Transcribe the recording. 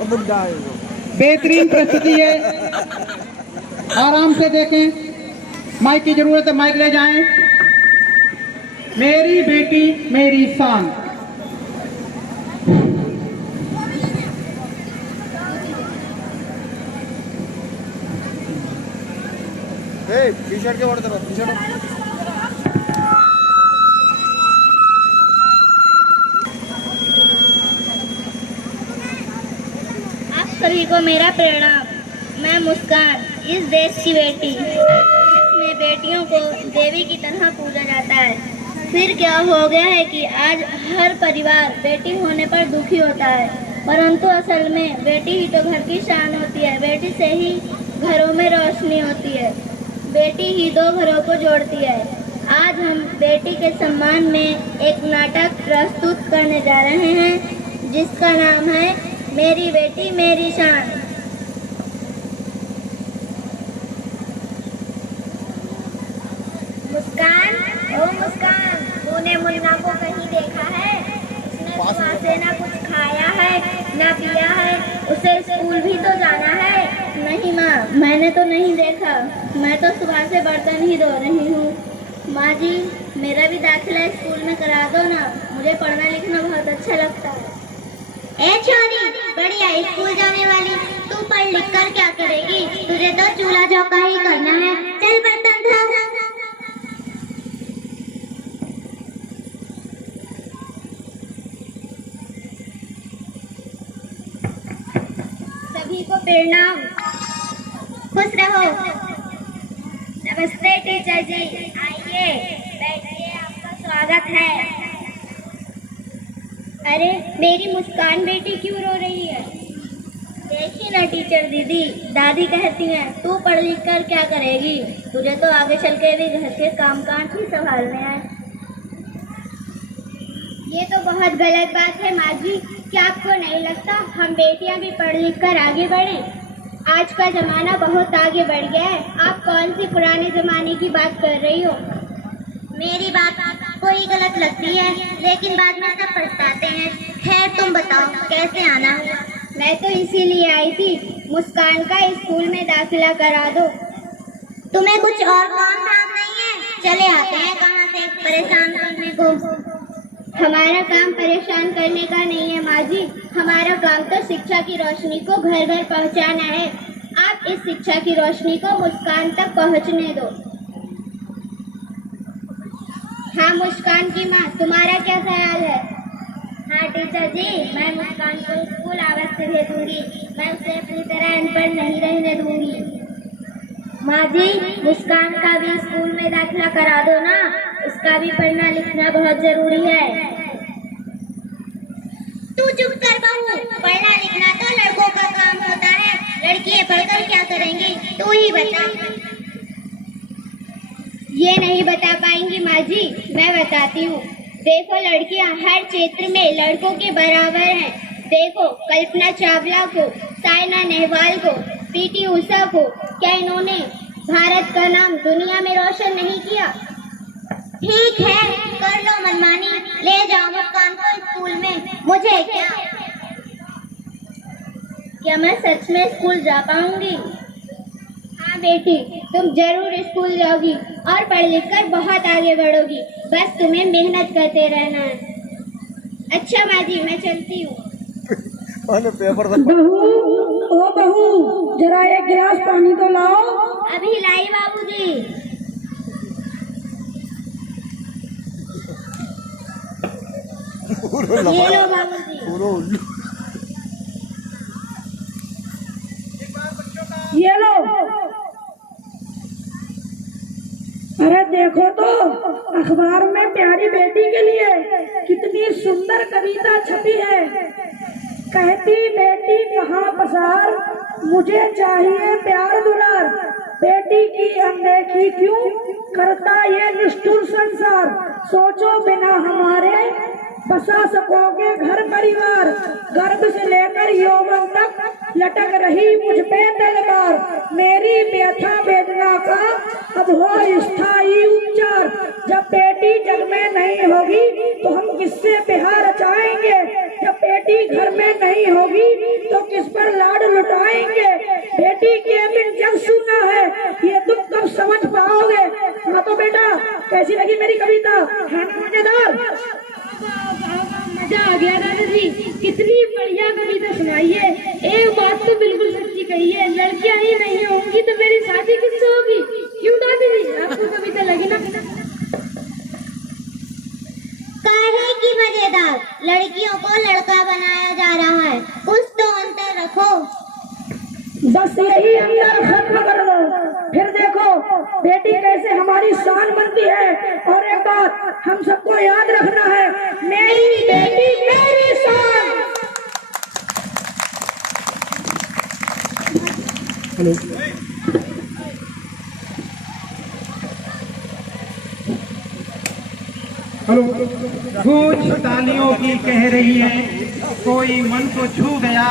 बेहतरीन प्रस्तुति है, आराम से देखें। माइक की जरूरत है, माइक ले जाएं। मेरी बेटी मेरी शान। टी-शर्ट के ओढ़ दो, टी-शर्ट। सभी को मेरा प्रणाम। मैं मुस्कान, इस देश की बेटी। इसमें बेटियों को देवी की तरह पूजा जाता है। फिर क्या हो गया है कि आज हर परिवार बेटी होने पर दुखी होता है, परंतु असल में बेटी ही तो घर की शान होती है। बेटी से ही घरों में रोशनी होती है, बेटी ही दो घरों को जोड़ती है। आज हम बेटी के सम्मान में एक नाटक प्रस्तुत करने जा रहे हैं, जिसका नाम है मेरी बेटी मेरी शान। मुस्कान, ओ मुस्कान, तूने मुन्ना को कहीं देखा है? उसने सुबह से ना कुछ खाया है ना पिया है। उसे स्कूल भी तो जाना है। नहीं माँ, मैंने तो नहीं देखा। मैं तो सुबह से बर्तन ही धो रही हूँ। माँ जी, मेरा भी दाखिला स्कूल में करा दो ना, मुझे पढ़ना लिखना बहुत अच्छा लगता है। ए छोरी, बढ़िया स्कूल जाने वाली, तू पढ़ लिख कर क्या करेगी? तुझे तो चूल्हा चौका ही करना है। चल बर्तन धो। सभी को प्रणाम, खुश रहो। नमस्ते टीचर जी, आइए बैठिए, आपका स्वागत है। अरे मेरी मुस्कान बेटी क्यों रो रही है? देखिए ना टीचर दीदी, दादी कहती हैं तू पढ़ लिख कर क्या करेगी? तुझे तो आगे चल के भी घर के काम काज ही संभालने हैं। ये तो बहुत गलत बात है माँ जी। क्या आपको नहीं लगता हम बेटियां भी पढ़ लिख कर आगे बढ़े? आज का जमाना बहुत आगे बढ़ गया है। आप कौन सी पुराने जमाने की बात कर रही हो? मेरी बात कोई गलत लगती है, लेकिन बाद में सब पछताते हैं। खैर तुम बताओ कैसे आना हुआ? मैं तो इसीलिए आई थी, मुस्कान का स्कूल में दाखिला करा दो। तुम्हें कुछ और काम धाम नहीं है? चले आते हैं कहाँ से परेशान करने को। हमारा काम परेशान करने का नहीं है माँ जी, हमारा काम तो शिक्षा की रोशनी को घर घर पहुँचाना है। आप इस शिक्षा की रोशनी को मुस्कान तक पहुँचने दो। हाँ मुस्कान की माँ, तुम्हारा क्या ख्याल है? हाँ टीचर जी, मैं मुस्कान को स्कूल अवश्य भेजूंगी। मैं उसे अपनी तरह अनपढ़ नहीं रहने दूंगी। माँ जी, मुस्कान का भी स्कूल में दाखिला करा दो ना, उसका भी पढ़ना लिखना बहुत जरूरी है। तू चुप कर बहू, पढ़ना लिखना तो लड़कों का काम होता है, लड़कियां पढ़कर क्या करेंगी? तू ही बता। ये नहीं बता पाएंगी माँ जी, मैं बताती हूँ। देखो लड़कियाँ हर क्षेत्र में लड़कों के बराबर हैं। देखो कल्पना चावला को, साइना नेहवाल को, पीटी उषा को, क्या इन्होंने भारत का नाम दुनिया में रोशन नहीं किया? ठीक है, कर लो मनमानी, ले जाओ मुस्कान को स्कूल में। मुझे क्या मैं सच में स्कूल जा पाऊंगी? हाँ बेटी, तुम जरूर स्कूल जाओगी और पढ़ लिख कर बहुत आगे बढ़ोगी। बस तुम्हें मेहनत करते रहना है। अच्छा माँ जी, मैं चलती हूँ। बहू, ओ बहू, जरा एक गिलास पानी तो लाओ। अभी लाई बाबूजी। ये लो बाबूजी। ये लो। अरे देखो तो अखबार में प्यारी बेटी के लिए कितनी सुंदर कविता छपी है। कहती बेटी कहाँ पसार, मुझे चाहिए प्यार दुलार। बेटी की अनदेखी क्यों करता ये निष्ठुर संसार। सोचो बिना हमारे बसा सकोगे घर परिवार। गर्भ से लेकर यौवन तक लटक रही मुझ पे तलवार। मेरी व्यथा वेदना का अब हो स्थायी उपचार। जब बेटी जग में नहीं होगी तो हम किससे बिहार रचाएंगे। जब बेटी घर में नहीं होगी तो किस बस यही अंदर खत्म कर दो, फिर देखो बेटी कैसे हमारी शान बनती है। और एक बात हम सबको याद रखना है, मेरी बेटी मेरी शान। हेलो। कुछ तालियों की कह रही है, कोई मन को छू गया